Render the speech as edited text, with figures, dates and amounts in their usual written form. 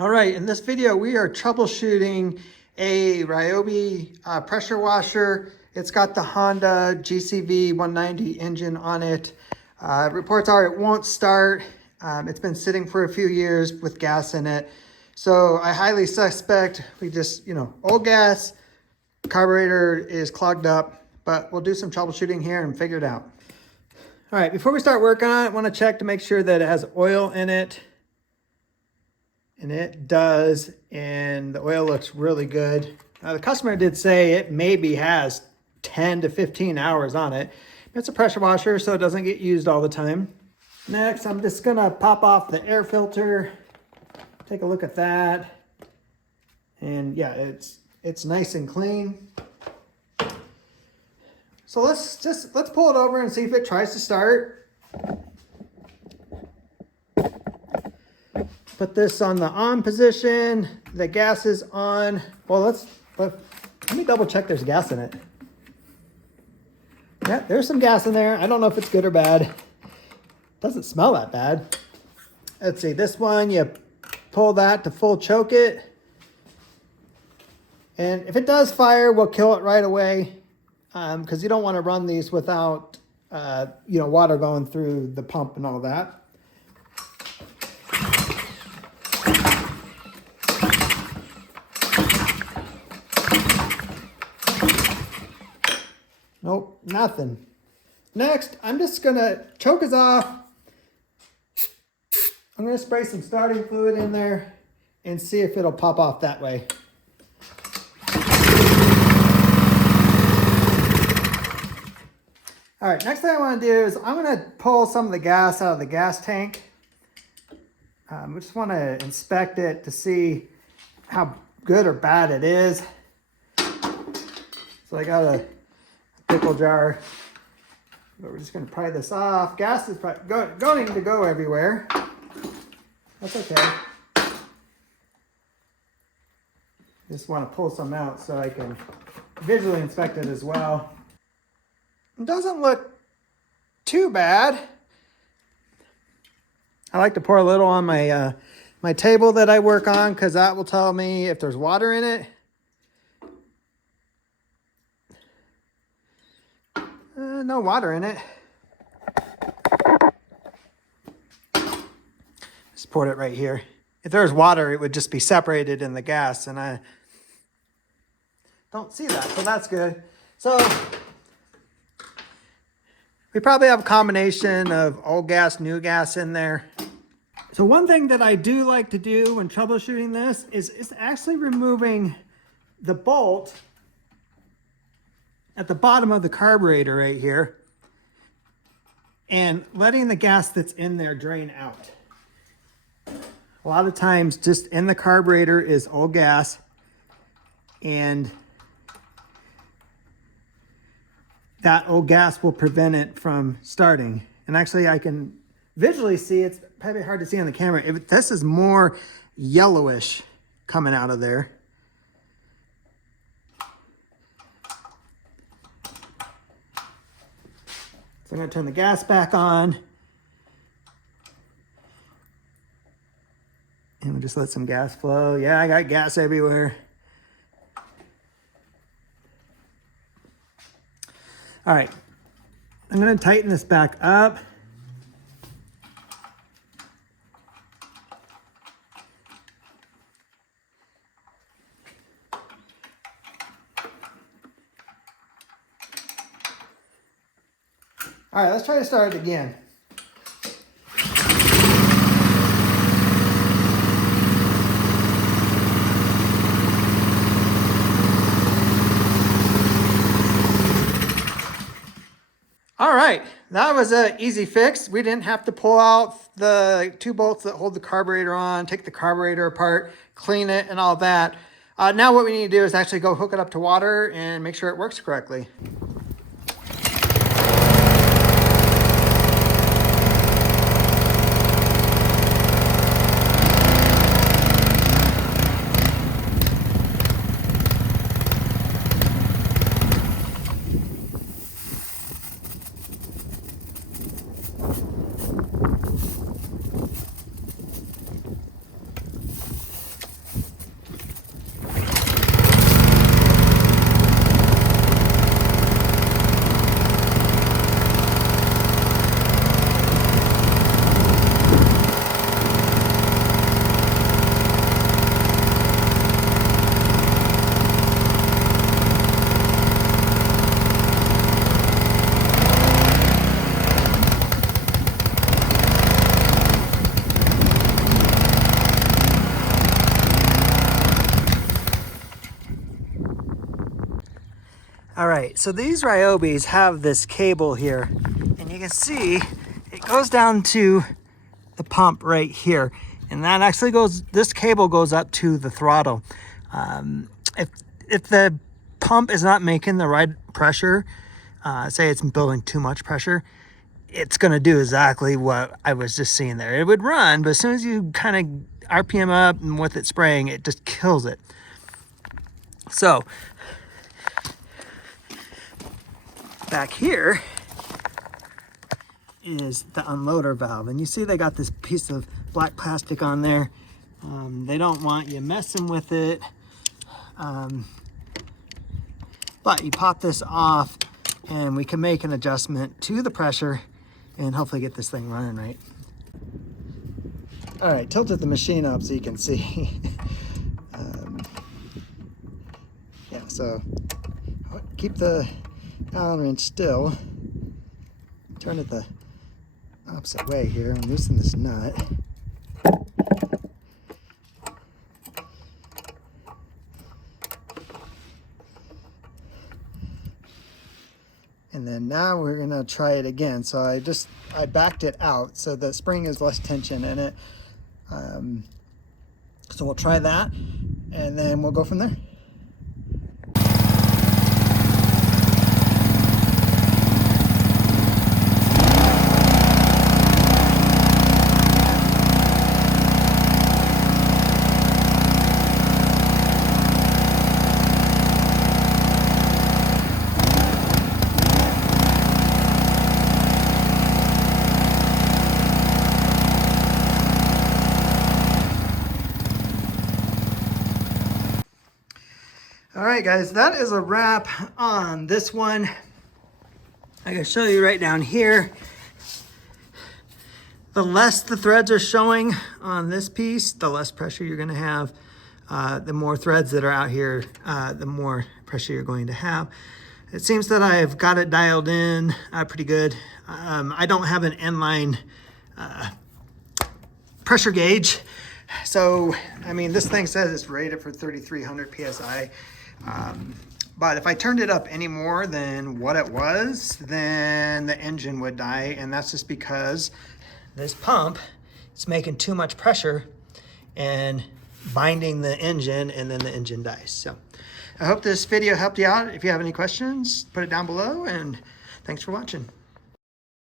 All right, in this video, we are troubleshooting a Ryobi pressure washer. It's got the Honda GCV 190 engine on it. Reports are it won't start. It's been sitting for a few years with gas in it. So I highly suspect we just, old gas, carburetor is clogged up, but we'll do some troubleshooting here and figure it out. All right, before we start working on it, I want to check to make sure that it has oil in it. And it does, and the oil looks really good. The customer did say it maybe has 10 to 15 hours on it. It's a pressure washer, so it doesn't get used all the time. Next, I'm just gonna pop off the air filter. Take a look at that. And yeah, it's nice and clean. So let's pull it over and see if it tries to start. Put this on the on position. The gas is on. Well, let me double check there's gas in it. Yeah, there's some gas in there. I don't know if it's good or bad. Doesn't smell that bad. Let's see, this one, you pull that to full choke it. And if it does fire, we'll kill it right away. Because you don't want to run these without, water going through the pump and all that. Nope, nothing. Next, I'm just gonna choke us off. I'm gonna spray some starting fluid in there and see if it'll pop off that way. All right, next thing I wanna do is I'm gonna pull some of the gas out of the gas tank. We just wanna inspect it to see how good or bad it is. So I got a pickle jar, but we're just going to pry this off. Gas is going to go everywhere. That's okay. Just want to pull some out so I can visually inspect it as well. It doesn't look too bad. I like to pour a little on my my table that I work on because that will tell me if there's water in it. No water in it. Just poured it right here. If there was water, it would just be separated in the gas, and I don't see that, so that's good. So we probably have a combination of old gas, new gas in there. So one thing that I do like to do when troubleshooting this is actually removing the bolt at the bottom of the carburetor right here and letting the gas that's in there drain out. A lot of times just in the carburetor is old gas, and that old gas will prevent it from starting. And actually I can visually see, it's probably hard to see on the camera, this is more yellowish coming out of there. So I'm going to turn the gas back on. And we'll just let some gas flow. Yeah, I got gas everywhere. All right. I'm going to tighten this back up. All right, let's try to start it again. All right, that was an easy fix. We didn't have to pull out the two bolts that hold the carburetor on, take the carburetor apart, clean it and all that. Now what we need to do is actually go hook it up to water and make sure it works correctly. All right, so these Ryobis have this cable here, and you can see it goes down to the pump right here, and that actually goes, this cable goes up to the throttle. If the pump is not making the right pressure, say it's building too much pressure, it's going to do exactly what I was just seeing there. It would run, but as soon as you kind of RPM up and with it spraying, it just kills it. So back here is the unloader valve, and you see they got this piece of black plastic on there. They don't want you messing with it, but you pop this off and we can make an adjustment to the pressure and hopefully get this thing running right. All right, tilted the machine up so you can see. Yeah, so keep the Allen wrench still. Turn it the opposite way here and loosen this nut. And then now we're gonna try it again. So I backed it out so the spring has less tension in it. So we'll try that and then we'll go from there. All right, guys, that is a wrap on this one. I can show you right down here. The less the threads are showing on this piece, the less pressure you're going to have. The more threads that are out here, the more pressure you're going to have. It seems that I've got it dialed in pretty good. I don't have an inline pressure gauge. So, I mean, this thing says it's rated for 3,300 PSI. But if I turned it up any more than what it was, then the engine would die. And that's just because this pump is making too much pressure and binding the engine, and then the engine dies. So I hope this video helped you out. If you have any questions, put it down below, and thanks for watching.